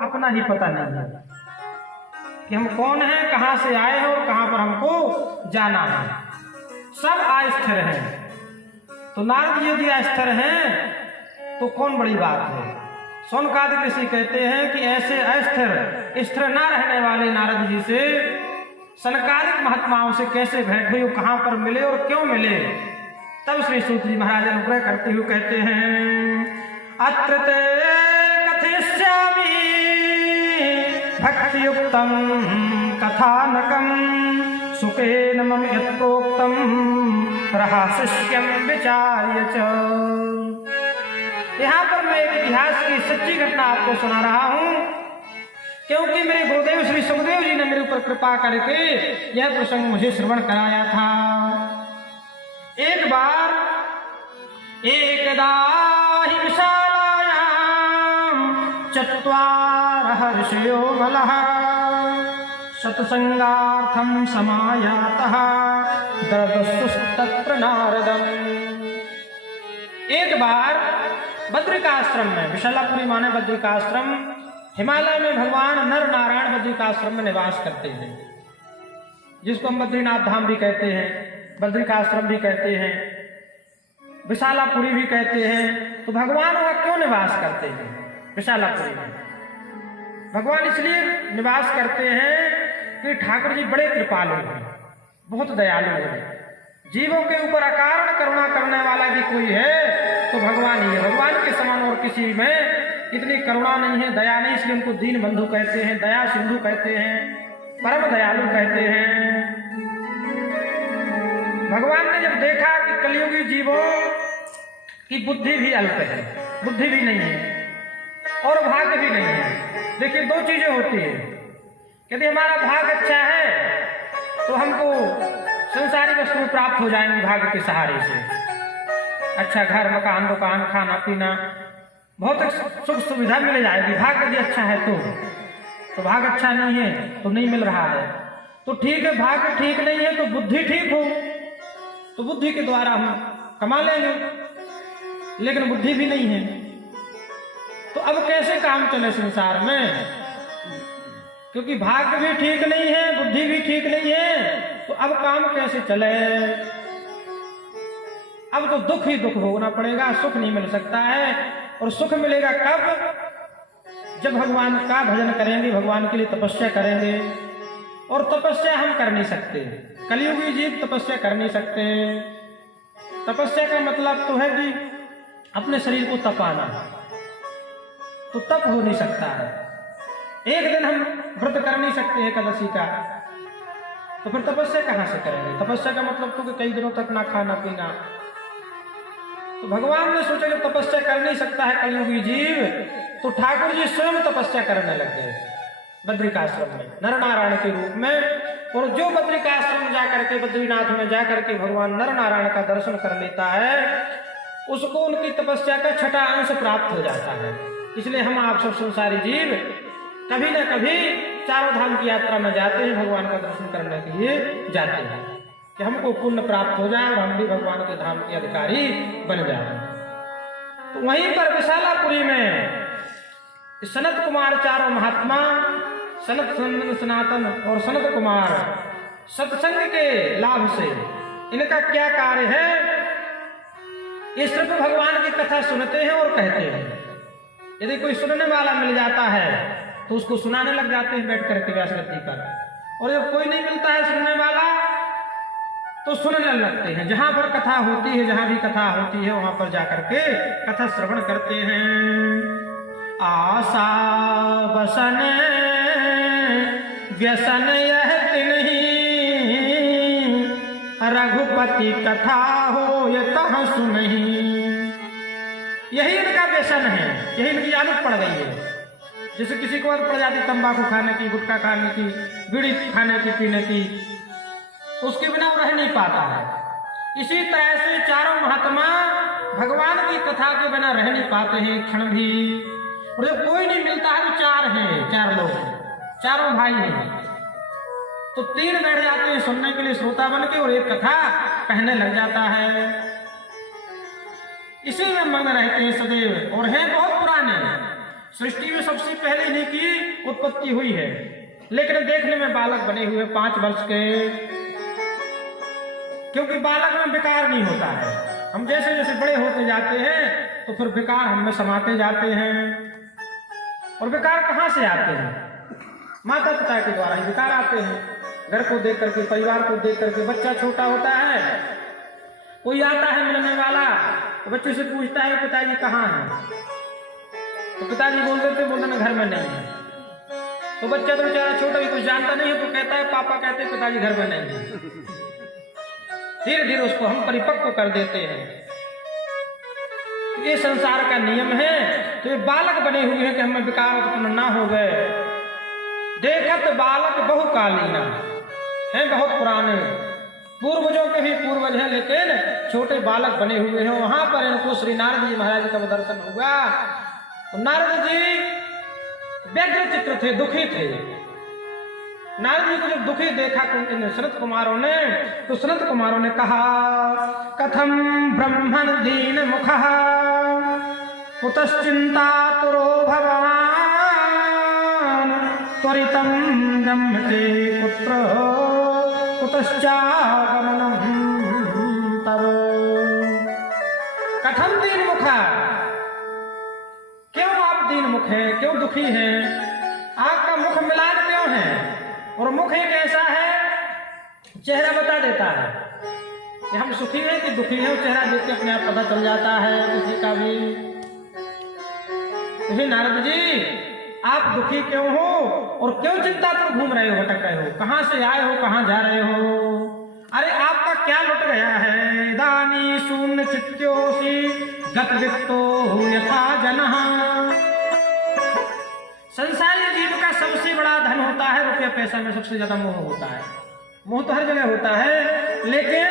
अपना ही पता नहीं है कि हम कौन हैं, कहाँ से आए हैं और कहाँ पर हमको जाना है। सब अस्थिर हैं। तो नारद जी यदि अस्थिर हैं तो कौन बड़ी बात है। शौनकादिक ऋषि कहते हैं कि ऐसे अस्थिर स्थिर ना रहने वाले नारद जी से सनकादिक महात्माओं से कैसे भेंट हुई, कहाँ पर मिले और क्यों मिले। तब श्री सूत जी महाराज अनुग्रह करते हुए कहते हैं अत्र ते कथयिष्यामि भक्तियुक्तं कथानकं सुखेन मम यत्प्रोक्तं रहस्यं विचार्य च। यहाँ पर मैं एक इतिहास की सच्ची घटना आपको सुना रहा हूँ, क्योंकि मेरे गुरुदेव श्री सुखदेव जी ने मेरे ऊपर कृपा करके यह प्रसंग मुझे श्रवण कराया था। एक बार एकदा हि विशालायां चत्वारः ऋषयो मलः सत्संगार्थं समायातः ददर्शुस्तत्र नारदम्। एक बार बद्रिकाश्रम में, विशालापुरी माने बद्रिकाश्रम, हिमालय में भगवान नर नारायण बद्रिकाश्रम में निवास करते हैं, जिसको हम बद्रीनाथ धाम भी कहते हैं, बद्रिकाश्रम भी कहते हैं, विशालापुरी भी कहते हैं। तो भगवान वहां क्यों निवास करते हैं विशालापुरी में? भगवान इसलिए निवास करते हैं कि ठाकुर जी बड़े कृपालु हैं, बहुत दयालु हैं। जीवों के ऊपर अकारण करुणा करने वाला भी कोई है तो भगवान ही है। भगवान के समान और किसी में इतनी करुणा नहीं है, दया नहीं, इसलिए उनको दीन बंधु कहते हैं, दया सिंधु कहते हैं, परम दयालु कहते हैं। भगवान ने जब देखा कि कलियुगी जीवों की बुद्धि भी अल्प है, बुद्धि भी नहीं है और भाग्य भी नहीं है। देखिए दो चीजें होती है, यदि हमारा भाग्य अच्छा है तो हमको संसारी वस्तुएं प्राप्त हो जाएंगी भाग्य के सहारे से। अच्छा घर मकान दुकान खाना पीना बहुत सुख सुविधा मिल जाएगी, भाग्य यदि अच्छा है तो भाग्य अच्छा नहीं है तो नहीं मिल रहा है तो ठीक है। भाग्य ठीक नहीं है तो बुद्धि ठीक हो तो बुद्धि के द्वारा हम कमा लेंगे, लेकिन बुद्धि भी नहीं है तो अब कैसे काम चले संसार में? क्योंकि भाग्य भी ठीक नहीं है, बुद्धि भी ठीक नहीं है तो अब काम कैसे चले? अब तो दुख ही दुख भोगना पड़ेगा, सुख नहीं मिल सकता है। और सुख मिलेगा कब? जब भगवान का भजन करेंगे, भगवान के लिए तपस्या करेंगे। और तपस्या हम कर नहीं सकते, कलियुगी जीव तपस्या कर नहीं सकते। तपस्या का मतलब तो है कि अपने शरीर को तपाना, तो तप हो नहीं सकता है। एक दिन हम व्रत कर नहीं सकते एकादशी का, तो फिर तपस्या कहां से करेंगे? तपस्या का मतलब तो कि कई दिनों तक ना खाना पीना। तो भगवान ने सोचा जब तपस्या कर नहीं सकता है कलियुगी जीव, तो ठाकुर जी स्वयं तपस्या करने लग गए बद्रिकाश्रम में नर नारायण के रूप में। और जो बद्रिकाश्रम जाकर के, बद्रीनाथ में जाकर के भगवान नर नारायण का दर्शन कर लेता है, उसको उनकी तपस्या का छठा अंश प्राप्त हो जाता है। इसलिए हम आप सब संसारी जीव कभी न कभी चारों धाम की यात्रा में जाते हैं, भगवान का दर्शन करने के लिए जाते हैं कि हमको पुण्य प्राप्त हो जाए और हम भी भगवान के धाम के अधिकारी बन जाए। तो वहीं पर विशालापुरी में सनत कुमार चारों महात्मा, सनत सनातन और सनत कुमार, सत्संग के लाभ से इनका क्या कार्य है? ये सिर्फ भगवान की कथा सुनते हैं और कहते हैं। यदि कोई सुनने वाला मिल जाता है तो उसको सुनाने लग जाते हैं बैठ करके व्यासगति पर, और जब कोई नहीं मिलता है सुनने वाला तो सुनने लगते हैं। जहां पर कथा होती है, जहां भी कथा होती है वहां पर जाकर के कथा श्रवण करते हैं। आशा बसन व्यसन यह तिन्ही, रघुपति कथा हो ये तह सुनही। यही इनका व्यसन है, यही इनकी आदत पड़ गई है। जैसे किसी को आदत पड़ जाती तंबाकू खाने की, गुटखा खाने की, बीड़ी खाने की, पीने की, तो उसके बिना वो रह नहीं पाता है। इसी तरह से चारों महात्मा भगवान की कथा के बिना रह नहीं पाते हैं एक क्षण भी। और जब कोई नहीं मिलता है तो चार हैं, चार लोग, चारों भाई हैं, तो तीन बैठ जाते हैं सुनने के लिए श्रोता बन के और एक कथा कहने लग जाता है। इसी में मग्न रहते हैं सदैव और हैं बहुत पुराने। सृष्टि में सबसे पहले इन्हीं की उत्पत्ति हुई है, लेकिन देखने में बालक बने हुए 5 वर्ष के, क्योंकि बालक में विकार नहीं होता है। हम जैसे जैसे बड़े होते जाते हैं तो फिर विकार हम में समाते जाते हैं। और विकार कहाँ से आते हैं? माता पिता के द्वारा ही विकार आते हैं। घर को देख करके, परिवार को देख करके, बच्चा छोटा होता है, कोई आता है मिलने वाला तो बच्चे से पूछता है पिताजी कहाँ हैं? तो पिताजी बोल देते घर में नहीं है। तो बच्चा तो बेचारा छोटा भी कुछ जानता नहीं है, तो कहता है पापा कहते हैं पिताजी घर में नहीं है। धीरे धीरे उसको हम परिपक्व कर देते हैं। ये संसार का नियम है। तो ये बालक बने हुए हैं कि हमें विकार उत्पन्न ना हो गए। देखत बालक बहुकालीना है, बहुत पुराने पूर्वजों के भी पूर्वज हैं, लेकिन छोटे बालक बने हुए हैं। वहां पर इनको श्री नारद जी महाराज का दर्शन हुआ। तो नारद जी व्यग्र चित्र थे, दुखी थे। नारद जी को जब दुखी देखा इन सनत कुमारों ने, तो सनत कुमारों ने कहा कथम ब्रह्मण दीन मुखः कुतश्चिंतातुरो भवान् त्वरितं गम्यते कुत्र कुतश्चागमनं तव। कथम दीन मुखा, क्यों आप दीन मुख हैं, क्यों दुखी हैं? आपका मुख मिलान क्यों है? और मुख एक ऐसा है, चेहरा बता देता है कि हम सुखी हैं कि दुखी हैं। चेहरा देख के अपने आप पता चल जाता है किसी का भी। तो नारद जी आप दुखी क्यों हो और क्यों चिंता तुम घूम रहे हो, भटक रहे हो? कहां से आए हो, कहां जा रहे हो? अरे आपका क्या लुट गया है? दानी शून्य चित्योसी गत वित्तो यथा जनः। संसारी जीव का सबसे बड़ा धन होता है रुपया पैसा में, सबसे ज्यादा मोह होता है। मोह तो हर जगह होता है, लेकिन